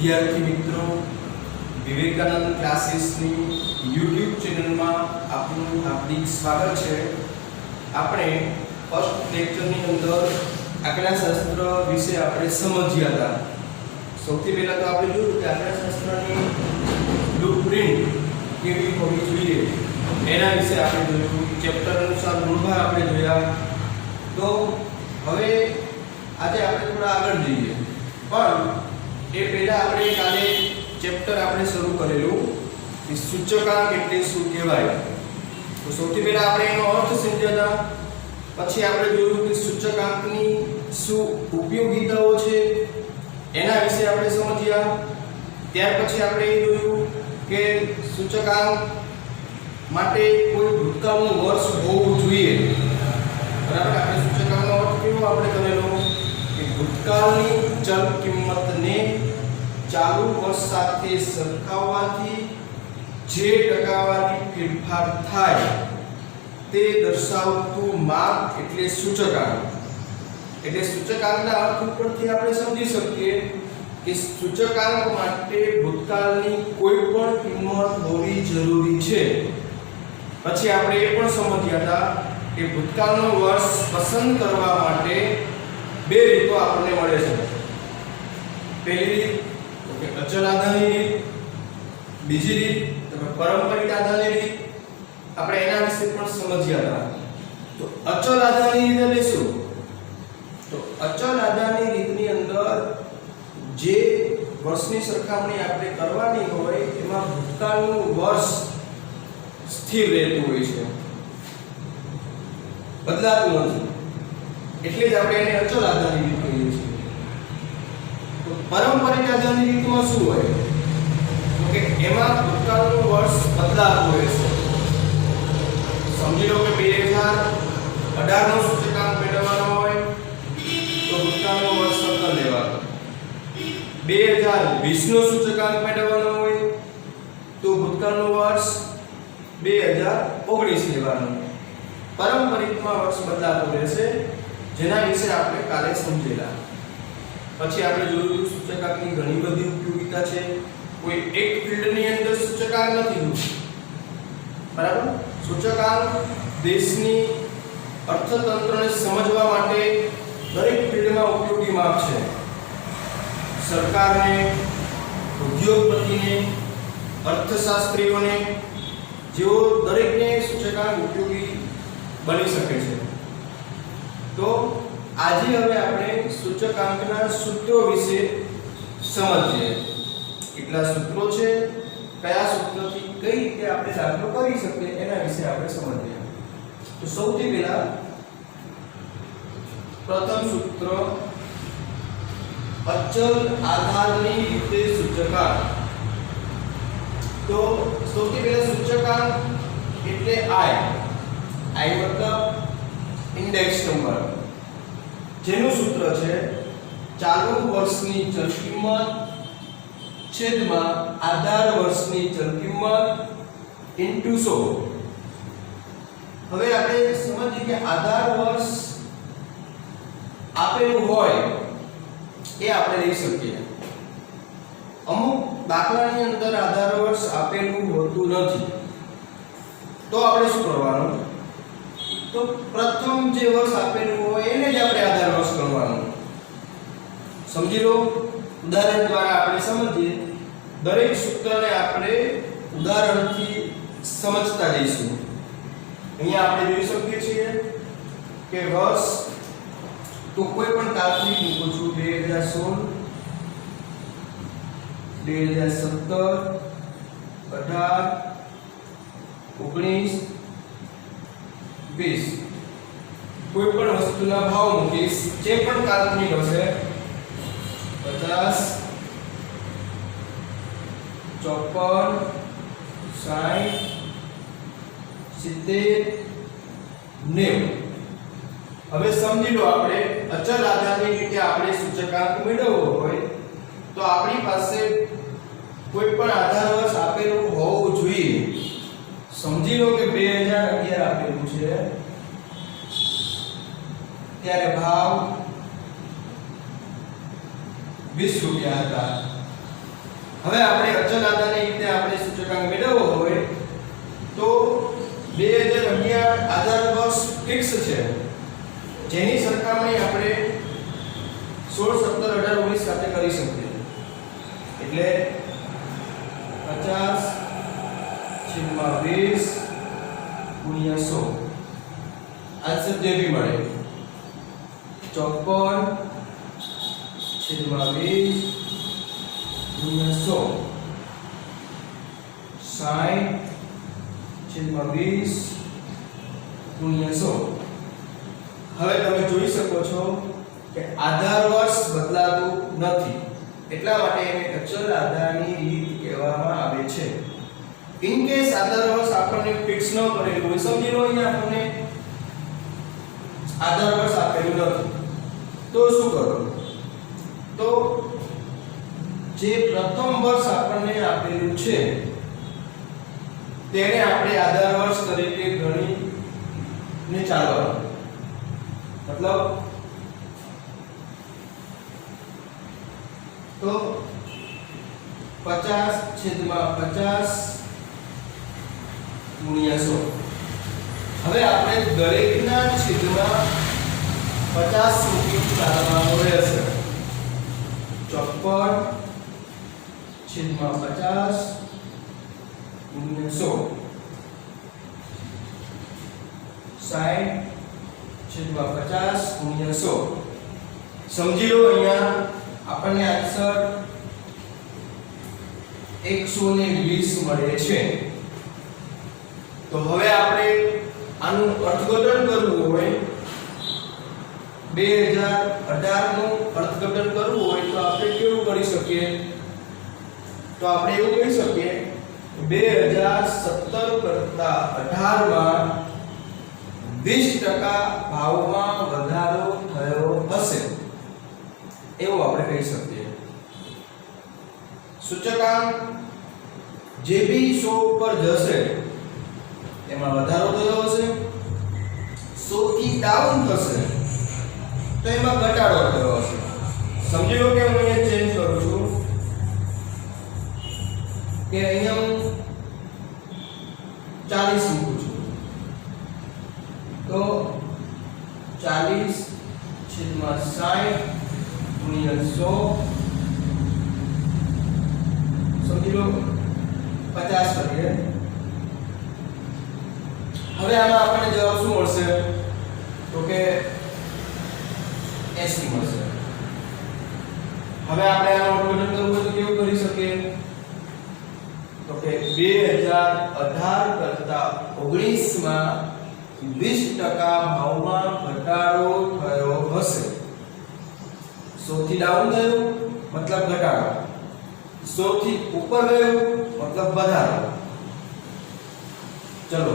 વિદ્યાર્થી મિત્રો, વિવેકાનંદ ક્લાસીસની YouTube ચેનલમાં આપનું હાર્દિક સ્વાગત છે। આપણે ફર્સ્ટ લેક્ચરની અંદર આંકડાશાસ્ત્ર વિશે આપણે સમજ્યા હતા। સૌથી પહેલા તો આપણે જોયું કે આંકડાશાસ્ત્રની બ્લુપ્રિન્ટ કેવી હોવી જોઈએ એના વિશે આપણે જોયું। ચેપ્ટર અનુસાર ગુણભાર આપણે જોયા। તો હવે આજે આપણે થોડા આગળ જઈએ, પણ એ પહેલા આપણે કાલે ચેપ્ટર આપણે શરૂ કરેલું કે સૂચકાંક એટલે શું કહેવાય। તો સૌથી પહેલા આપણે એનો અર્થ સમજ્યા હતા, પછી આપણે જોયું કે સૂચકાંકની શું ઉપયોગિતાઓ છે એના વિશે આપણે સમજ્યા। ત્યાર પછી આપણે એ જોયું કે સૂચકાંક માટે કોઈ ભૂતકાળનું વર્ષ હોવું જોઈએ, બરાબર। આપણે સૂચકાંકનો અર્થ કેવો આપણે કરેલો કે ભૂતકાળની ચલ કિંમતને ચાલુ વર્ષ સાથે સરખાવવાથી જે ટકાવારી ફેરફાર થાય તે દર્શાવતું માપ એટલે સૂચકાંક। એટલે સૂચકાંકના અર્થ ઉપરથી આપણે સમજી શકીએ કે સૂચકાંક માટે ભૂતકાળની કોઈ પણ કિંમત હોવી જરૂરી છે। પછી આપણે એ પણ સમજ્યા હતા કે ભૂતકાળનો વર્ષ પસંદ કરવા માટે બે રીતો આપણને મળે છે। પહેલી રીત કે અચલ આધારની રીત, બીજી રીત પારંપરિક આધારની રીત। આપણે એના વિશે પણ સમજ્યા હતા। તો અચલ આધારની રીત એટલે શું? તો અચલ આધારની રીતની અંદર જે વર્ષની સરખામણી આપણે કરવાની હોય એમાં ભૂતકાળનું વર્ષ સ્થિર રહેતું હોય છે, બદલાતું નથી, એટલે જ આપણે એને અચલ આધારની રીત કહીએ છીએ। તો પારંપરિક આધારની રીતમાં શું હોય? તો કે એમાં ભૂતકાળનું વર્ષ બદલાતું હોય છે। સમજી લો કે 2018 નો સૂચકાંક મેળવવાનો હોય તો ભૂતકાળનું વર્ષ 17 લેવાનો, 2020 નો સૂચકાંક મેળવવાનો હોય તો ભૂતકાળનું વર્ષ 2019 લેવાનું। પારંપરિકમાં વર્ષ બદલાતું રહેશે, જેના વિશે આપણે કાલે સમજેલા। પછી આપણે જોયું સૂચકાંકની ઘણી બધી ઉપયોગિતા છે। કોઈ એક ફિલ્ડની અંદર સૂચકાંક નથી, બરાબર। સૂચકાંક દેશની અર્થતંત્રને સમજવા માટે દરેક ફિલ્ડમાં ઉપયોગી માપ છે। સરકારને, ઉદ્યોગપતિને, અર્થશાસ્ત્રીઓને જેઓ દરેકને સૂચકાંક ઉપયોગી બની શકે છે। તો આજે હવે આપણે સૂચકાંકના સૂત્રો વિશે સમજીએ। કેટલા સૂત્રો છે, કયા સૂત્રથી કઈ રીતે આપણે દાખલો કરી શકીએ એના વિશે આપણે સમજીએ। તો સૌથી પહેલા પ્રથમ સૂત્ર અચલ આધારની રીતે સૂચકાંક। તો સૌથી પહેલા સૂચકાંક એટલે I મતલબ ઇન્ડેક્સ નંબર, જેનું સૂત્ર છે ચાલુ વર્ષની ચલ કિંમત છેદમાં આધાર વર્ષની ચલ કિંમત ઇન્ટુ 100। હવે આપણે સમજીએ કે આધાર વર્ષ આપેલું હોય એ આપણે લઈ શકીએ। અમુક દાખલાની અંદર આધાર વર્ષ આપેલું હોતું નથી, તો આપણે શું કરવાનું? તો પ્રથમ જે વર્ષ આપેલું હોય એને જ આપણે આધાર વર્ષ ગણવાનું। સમજી લો, ઉદાહરણ દ્વારા આપણે સમજીએ। દરેક સૂત્રને આપણે ઉદાહરણથી સમજતા જઈશું। અહીંયા આપણે જોઈ શકીએ છીએ કે વર્ષ તો કોઈ પણ તારીખ મૂકું છું, 2016, 2017, 18, 19, 20 કોઈ પણ વસ્તુના ભાવ મૂકીશ, જે પણ કાલ્પનિક હશે, 50, 54, 60, 70, 90। હવે સમજી લો, આપણે અચલ આધારની રીતે આપણે સૂચકાંક મેળવવો હોય તો આપણી પાસે કોઈ પણ આધાર વર્ષ આપેલું હોવું જોઈએ। સમજી લો કે 2011 આપેલું છે, ત્યારે ભાવ 20 રૂપિયા હતા। હવે આપણે અચલ આધારને રીતે આપણે સૂચકાંક મેળવવો હોય તો 2011 આધાર વર્ષ ફિક્સ છે, જેની સરખામણી આપણે 16, 17, 18, 19 સાથે કરી શકીએ. એટલે 50/20 ગુણ્યા 100 આન્સર જે બી મળે 54/20 ગુણ્યા 100 60/20 ગુણ્યા 100. હવે તમે જોઈ શકો છો કે આધાર વર્ષ બદલાતું નથી, એટલા માટે એને અચલ આધારની રીત કહેવામાં આવે છે. ઇન કેસ આધાર વર્ષ આપણને ફિક્સ ન કરેલું હોય, સમજી લો અહીંયા આપણને આધાર વર્ષ આપેલું નથી, તો શું કરવું? તો જે પ્રથમ વર્ષ આપણને આપેલું છે તેને આપણે આધાર વર્ષ તરીકે ગણીને ચાલવાનું. મતલબ તો 50/50 ગુણ્યા 100. હવે આપણે દરેકના છેદમાં 50 મૂકી ચાલવાનું રહેશે. 54/50 ગુણ્યા 100 60/50 ગુણ્યા 100. સમજી લો અહીંયા આપણને આન્સર 120 મળે છે. તો હવે આપણે આનું અર્થઘટન કરવું હોય, 2018 નું અર્થઘટન કરવું હોય તો આપણે કેવું કરી શકીએ? તો આપણે એવું કહી શકીએ 2017 કરતા 18 માં 20% ભાવમાં વધારો થયો હશે, એવું આપણે કહી શકીએ. સૂચકાંક જે બી 100 ઉપર જશે એમાં વધારો થયો હશે, 100 થી ડાઉન થશે તો એમાં ઘટાડો થયો હશે. સમજી લો કે હું અહીંયા ચેન્જ કરું છું કે અહીંયા હું 40 મૂકું છું, તો 40/60 ગુણ્યા 100 સમજી લો 50 કરીએ. હવે આમાં આપણને જવાબ શું મળશે? તો કે 80 મળશે. હવે આપણે આનું અર્થઘટન કરવું હોય તો કેવું કરી શકીએ? તો કે 2018 કરતા 19 માં 20% ભાવમાં ઘટાડો થયો હશે. 100 થી ડાઉન થયું મતલબ ઘટાડો, 100 થી ઉપર ગયું મતલબ વધારો. ચલો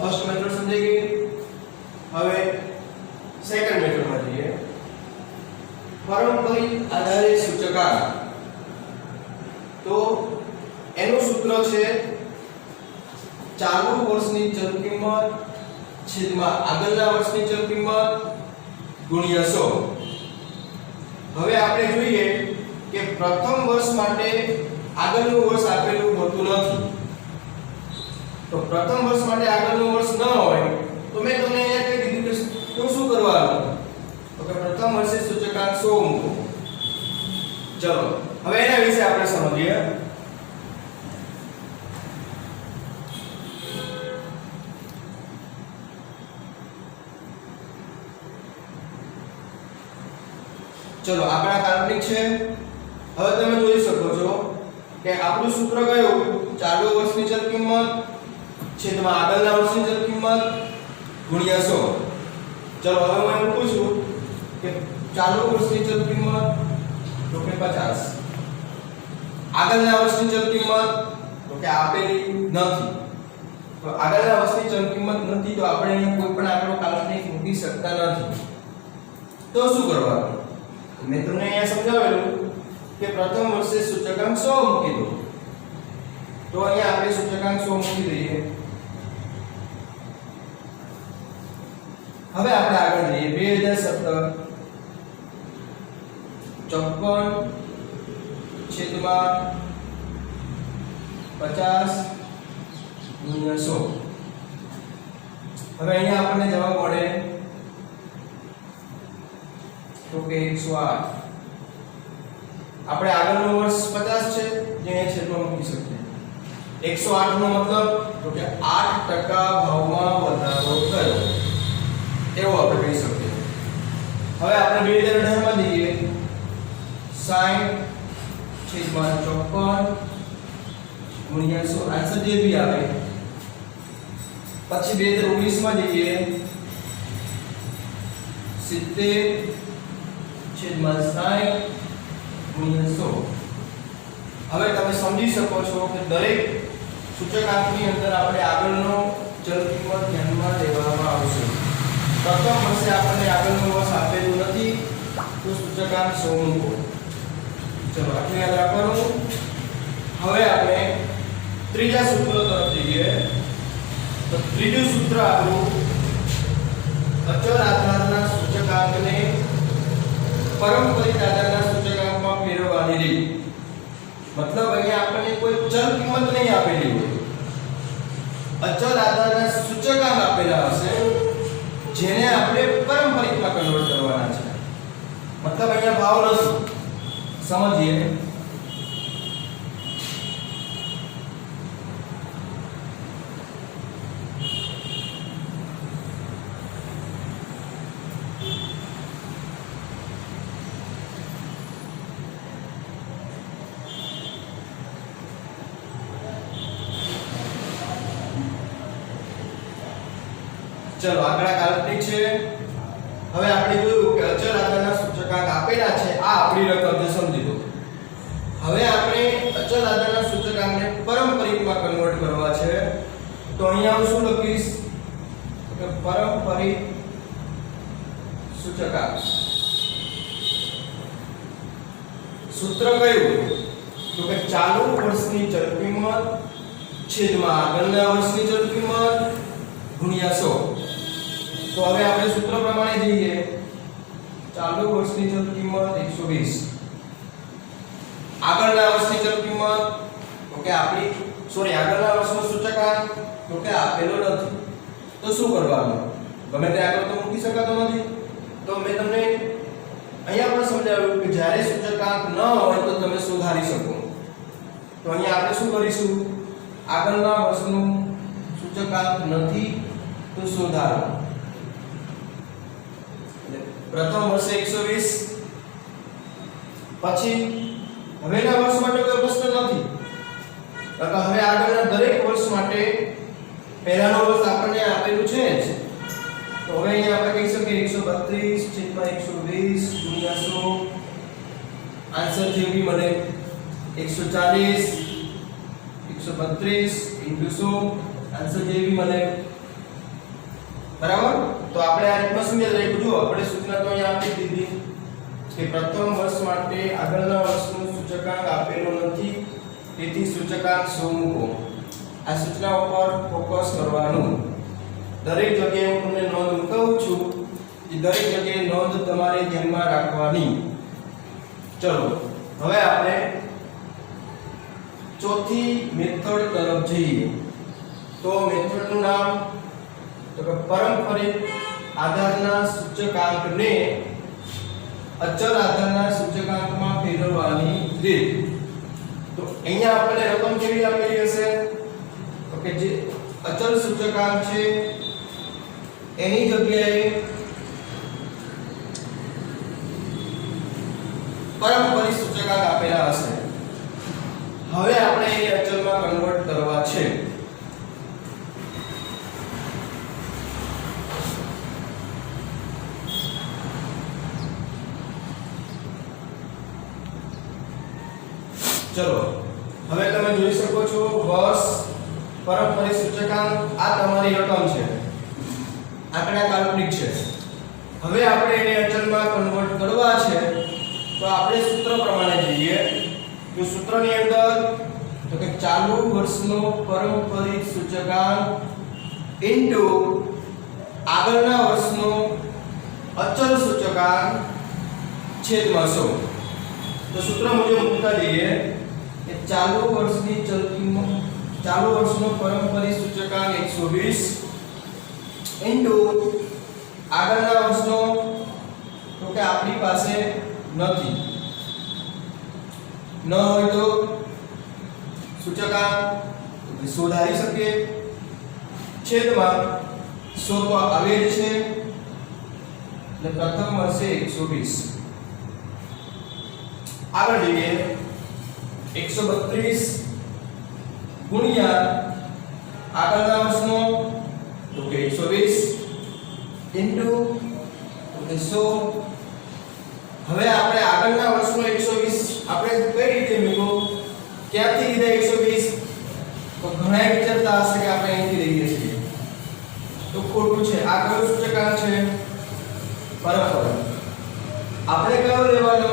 ફર્સ્ટ મેથડ સમજાઈ ગઈ. હવે સેકન્ડ મેથડમાં જઈએ. પારંપરિક આધારે સૂચકાંક, તો એનું સૂત્ર છે ચાલુ વર્ષની ચલ કિંમત છેદમાં આગળના વર્ષની ચલ કિંમત ગુણ્યા 100. હવે આપણે જોઈએ કે પ્રથમ વર્ષ માટે આગળનું વર્ષ આપેલું હોતું નથી. તો પ્રથમ વર્ષ માટે આગળનું વર્ષ ન હોય તો મેં તમને અહીંયા કહી દીધું કે શું કરવાનું? તો કે પ્રથમ વર્ષે સૂચકાંક 100 મૂકો. ચલો હવે એના વિશે આપણે સમજીએ. ચલો આંકડા કાલ્પનિક છે. હવે તમે જોઈ શકો છો કે આપણું સૂત્ર કયું? ચાલુ વર્ષની ચલ કિંમત છેદમાં આગળના વર્ષની ચલ કિંમત ગુણ્યા 100. ચલો હવે હું એમ પૂછું કે ચાલુ વર્ષની ચલ કિંમત તો કે 50, આગળના વર્ષની ચલ કિંમત તો કે આપેલી નથી. તો આગળના વર્ષની ચલ કિંમત નથી તો આપણે અહીં કોઈ પણ આંકડો કાલ્પનિક મૂકી શકતા નથી. તો શું કરવાનું? મેં તમને અહીંયા સમજાવેલું કે પ્રથમ વર્ષે સૂચકાંક 100 મૂકી દો. તો અહીંયા આપણે સૂચકાંક 100 મૂકી દઈએ. હવે આપણે આગળ જઈએ. 2017 54/20 છેદમાં 50 ગુણ્યા 100. હવે અહીંયા આપણને જવાબ મળે તો કે 108. આપણે આગળનો વર્ષ 50 છે જે અહીંયા છેદમાં મૂકી શકીએ. 108 નો મતલબ તો કે 8% ભાવમાં વધારો થયો એવું આપણે કહી શકીએ. હવે આપણે 2018 માં જઈએ 60/54 ગુણ્યા 100 આન્સર જે બી આવે. પછી 2019 માં જઈએ 70/60 ગુણ્યા 100. હવે તમે સમજી શકો છો કે દરેક સૂચકાંકની અંદર આપણે આગળનો ચલ કિંમત ધ્યાનમાં લેવામાં આવશે. પ્રથમ વર્ષે આપણને આગળનો વર્ષ આપેલું નથી તો સૂચકાંક 100 મૂકો. ચલો આટલું યાદ રાખવાનું. હવે આપણે ત્રીજા સૂત્ર તરફ જઈએ. તો ત્રીજું સૂત્ર આપણું અચળ આધારના સૂચકાંકને પારંપરિક આધારના સૂચકાંકમાં ફેરવવાની રીત. મતલબ અહીંયા આપણને કોઈ ચલ કિંમત નહીં આપેલી હોય, અચળ આધારના સૂચકાંક આપેલા હશે જેને આપણે પારંપરિકમાં કન્વર્ટ કરવાના છે. મતલબ અહીંયા ભાવ નથી. સમજીએ. ચલો આગળ કાલ્પનિક છે. હવે આપણે જોયું કે અચળ આધારના સૂચકાંક આપેલા છે. આ આપણી રકમ છે, સમજી લો. હવે આપણે અચળ આધારના સૂચકાંકને પારંપરિકમાં કન્વર્ટ કરવા છે. તો અહીંયા હું શું લખીશ કે પારંપરિક સૂચકાંક. સૂત્ર કયું તો કે ચાલુ વર્ષની ચલ કિંમત છેદમાં આગળના વર્ષની ચલ કિંમત ગુણ્યા 100. તો હવે આપણે સૂત્ર પ્રમાણે જઈએ. ચાલુ વર્ષની ચલ કિંમત 120, આગળના વર્ષની ચલ કિંમત તો કે આપણી આગળના વર્ષનો સૂચકાંક તો કે આપેલો નથી. તો શું કરવાનું? ગમે તે આગળ તો મૂકી શકાતો નથી. તો મેં તમને અહીંયા પણ સમજાવ્યું કે જ્યારે સૂચકાંક ન હોય તો તમે સુધારી શકો. તો અહીંયા આપણે શું કરીશું? આગળના વર્ષનું સૂચકાંક નથી તો સુધારો. પ્રથમ વર્ષે 120, પછી હવેના વર્ષ માટે કોઈ પ્રશ્ન નથી. હવે આગળના દરેક વર્ષ માટે પહેલાનો વર્ષ આપણને આપેલું છે જ. તો હવે અહીંયા આપણે કહી શકીએ 132/120 ગુણ્યા 100. આન્સર જે બી મળે 140 132 100 આન્સર જે બી મળે. બરાબર. તો આપણે આ રીતમાં સમજી લઈએ. જો આપણે સૂચના તો અહીંયા આપી દીધી કે પ્રથમ વર્ષ માટે આગળના વર્ષનું સૂચકાંક આપેલો નથી, તેથી સૂચકાંક 100 મૂકો. આ સૂચના ઉપર ફોકસ કરવાનું. દરેક જગ્યાએ હું તમને નોંધ મૂકું છું કે દરેક જગ્યાએ નોંધ તમારે ધ્યાનમાં રાખવાની. ચલો હવે આપણે ચોથી મેથડ તરફ જઈએ. તો મેથડનું નામ તો કે પારંપરિક આધારના સૂચકાંકને અચળ આધારના સૂચકાંકમાં ફેરવવાની રીત. તો અહીંયા આપણે રકમ કેવી આપેલી હશે તો કે જે અચળ સૂચકાંક છે એની જગ્યાએ પારંપરિક સૂચકાંક આપેલા હશે. હવે આપણે એને અચળમાં કન્વર્ટ કરવા છે. ચલો હવે તમે જોઈ શકો છો વર્ષ, પારંપરિક સૂચકાંક, આ તમારી રકમ છે. આંકડા કાલ્પનિક છે. હવે આપણે એને અચળમાં કન્વર્ટ કરવા છે. તો આપણે સૂત્ર પ્રમાણે જઈએ. તો સૂત્રની અંદર તો કે ચાલુ વર્ષનો પારંપરિક સૂચકાંક ઇન્ટુ આગળના વર્ષનો અચળ સૂચકાંક છેદમાં 100. તો સૂત્ર મુજબ મૂકતા જઈએ. કે ચાલુ વર્ષની ચલ કિંમત, ચાલુ વર્ષનો પરંપરિક સૂચકાંક 120 ઇન્ટુ આગળના વર્ષનો, તો કે આપણી પાસે નથી, ન હોય તો સૂચકાંક શોધાવી શકીએ, છેદમાં 100 તો આવે જ છે એટલે પ્રથમ મળશે 120. આગળ જઈએ 132 ગુણ્યા આગળના વર્ષનો, તો કે 120 ઇન્ટુ 100. હવે આપણે આગળના વર્ષનો 120 આપણે કઈ રીતે મૂકો, ક્યાંથી લીધા 120? તો ઘણા વિચારતા હશે કે આપણે અહીંથી લઈએ છીએ, તો ખોટું છે. આ કયો સૂચકાંક છે? પરંપરા. આપણે કયો લેવાનો?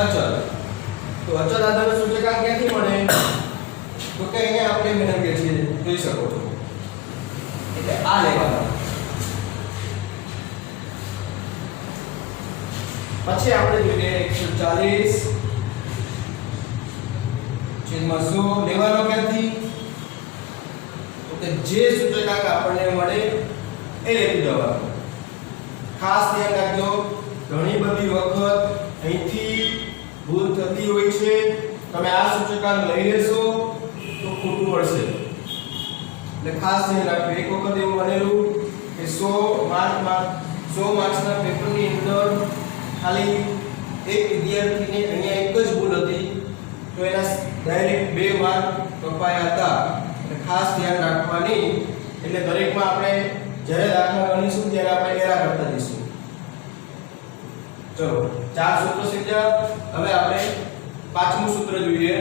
અચળ. તો અચળ આધારનો સૂચકાંક ક્યાંથી મળે? તો કે અહીંયા આપણે મેળવીએ છીએ, જોઈ શકો છો. એટલે આ લેવાનો. પછી આપણે જોઈએ 140 છેદમાં 100 લેવાનો ક્યાંથી? તો કે જે સૂચકાંક આપણને મળે એ લેતું જવાનું. ખાસ ધ્યાન રાખજો, ઘણી બધી વખત અહીંથી ભૂલ થતી હોય છે. તમે આ સૂચકાંક લઈ લેશો તો ખોટું પડશે, એટલે ખાસ ધ્યાન રાખજો. એક વખત એવું બનેલું કે 100 માર્ક્સના પેપરની અંદર ખાલી એક વિદ્યાર્થીને અહીંયા એક જ ભૂલ હતી, તો એના ડાયરેક્ટ 2 માર્ક કપાયા હતા. એટલે ખાસ ધ્યાન રાખવાની. એટલે દરેકમાં આપણે જ્યારે દાખલા ગણીશું ત્યારે આપણે એરા કરતા જઈશું. ચલો 4 સૂત્રો શીખ્યા. હવે આપણે પાંચમું સૂત્ર જોઈએ.